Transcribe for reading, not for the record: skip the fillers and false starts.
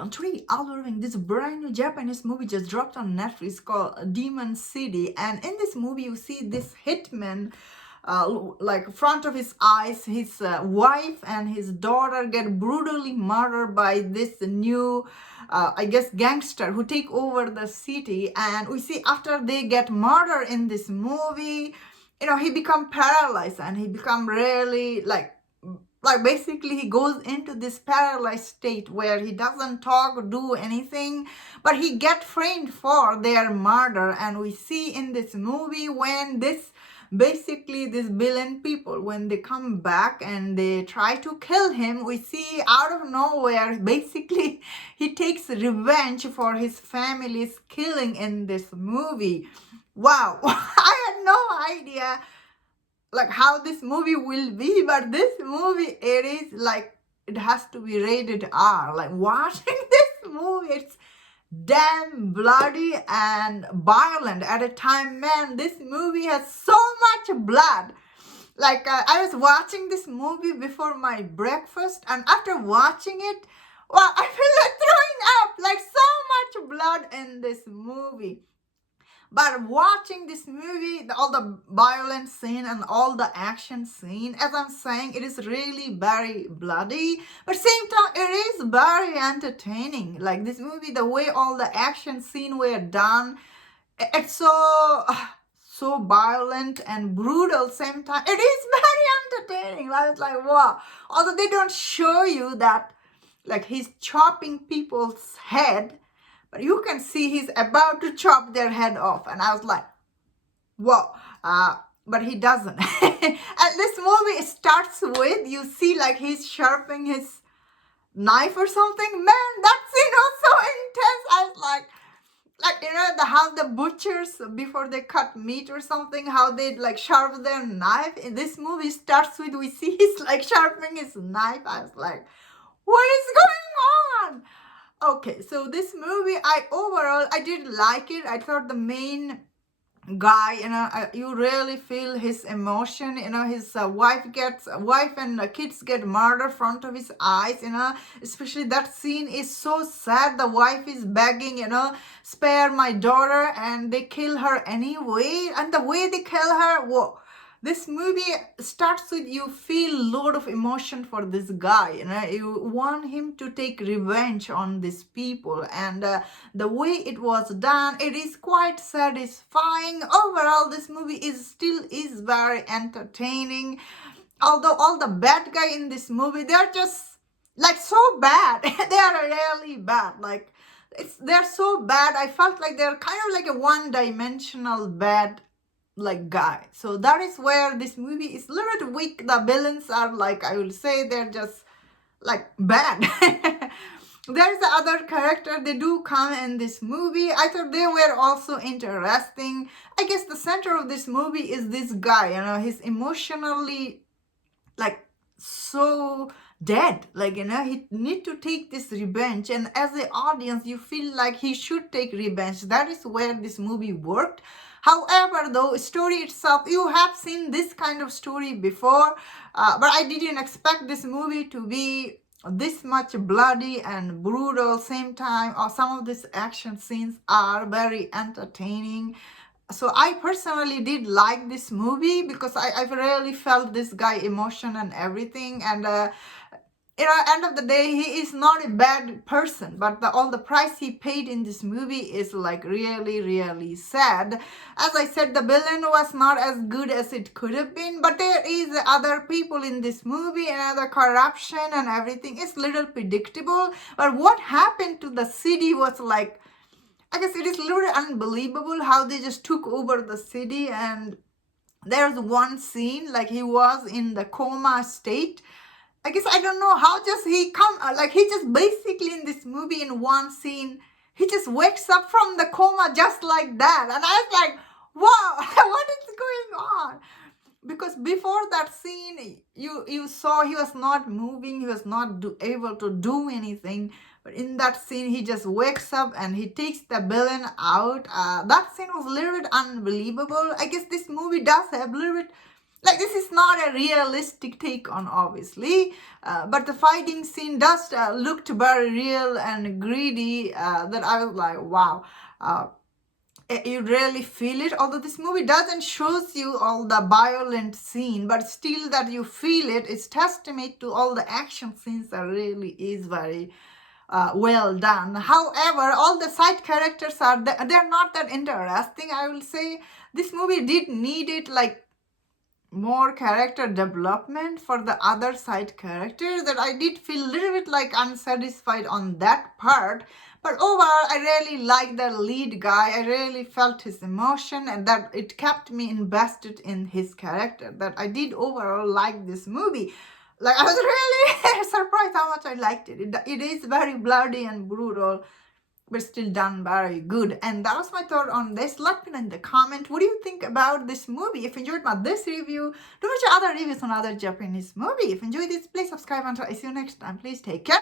everyone, today I'll be reviewing this brand new Japanese movie just dropped on Netflix called Demon City. And in this movie, you see this hitman, like front of his eyes, his wife and his daughter get brutally murdered by this new, I guess, gangster who take over the city. And we see after they get murdered in this movie, he become paralyzed and he become really like basically he goes into this paralyzed state where he doesn't talk or do anything, but he get framed for their murder. And we see in this movie when this villain people, when they come back and they try to kill him, we see out of nowhere basically he takes revenge for his family's killing in this movie. Wow. I had no idea like how this movie will be, but this movie, it is like it has to be rated R. Like watching this movie, it's damn bloody and violent at a time. Man, this movie has so much blood. Like I was watching this movie before my breakfast, and after watching it, well, I feel like throwing up. Like so much blood in this movie. But watching this movie, all the violent scene and all the action scene, as I'm saying, it is really very bloody. But same time, it is very entertaining. Like this movie, the way all the action scene were done, it's so violent and brutal same time. It is very entertaining. I was like, wow. Although they don't show you that, like he's chopping people's head, but you can see he's about to chop their head off. And I was like, whoa. But he doesn't. And this movie starts with, you see like he's sharpening his knife or something. Man, that scene was so intense. I was like how the butchers, before they cut meat or something, how they like sharpen their knife. In this movie starts with, we see he's like sharpening his knife. I was like, what is going on? Okay, so this movie, I did like it. I thought the main guy, you really feel his emotion. His wife and kids get murdered front of his eyes. Especially that scene is so sad. The wife is begging, spare my daughter, and they kill her anyway. And the way they kill her, whoa. This movie starts with, you feel load of emotion for this guy. You want him to take revenge on these people, and the way it was done, it is quite satisfying. Overall, this movie is very entertaining. Although all the bad guy in this movie, they're just like so bad. They are really bad. Like they're so bad. I felt like they're kind of like a one-dimensional bad like guy. So that is where this movie is a little bit weak. The villains are like, I will say, they're just like bad. There's the other character, they do come in this movie. I thought they were also interesting. I guess the center of this movie is this guy. He's emotionally like so dead. Like, he need to take this revenge, and as an audience you feel like he should take revenge. That is where this movie worked. However, though, story itself, you have seen this kind of story before, but I didn't expect this movie to be this much bloody and brutal same time. Or some of these action scenes are very entertaining. So I personally did like this movie because I've really felt this guy emotion and everything. And end of the day, he is not a bad person, but all the price he paid in this movie is like really, really sad. As I said, the villain was not as good as it could have been, but there is other people in this movie and other corruption and everything. It's little predictable, but what happened to the city was like, I guess it is a little unbelievable how they just took over the city. And there's one scene like he was in the coma state. I guess I don't know how just he just basically in this movie in one scene, he just wakes up from the coma just like that. And I was like, wow, what is going on? Because before that scene, you saw he was not moving, he was not able to do anything. But in that scene, he just wakes up and he takes the villain out. That scene was a little bit unbelievable. I guess this movie does have a little bit Like, this is not a realistic take on, obviously, but the fighting scene does looked very real and greedy, that I was like, wow. You really feel it, although this movie doesn't shows you all the violent scene, but still that you feel it. It's testament to all the action scenes that really is very well done. However, all the side characters they're not that interesting, I will say. This movie did need it, like, more character development for the other side characters, that I did feel a little bit like unsatisfied on that part. But overall, I really liked the lead guy. I really felt his emotion, and that it kept me invested in his character. That I did overall like this movie. Like, I was really surprised how much I liked it. It is very bloody and brutal, but still done very good. And that was my thought on this. Let me know in the comment, what do you think about this movie? If you enjoyed this review, do watch other reviews on other Japanese movie. If you enjoyed this, please subscribe, until I see you next time. Please take care.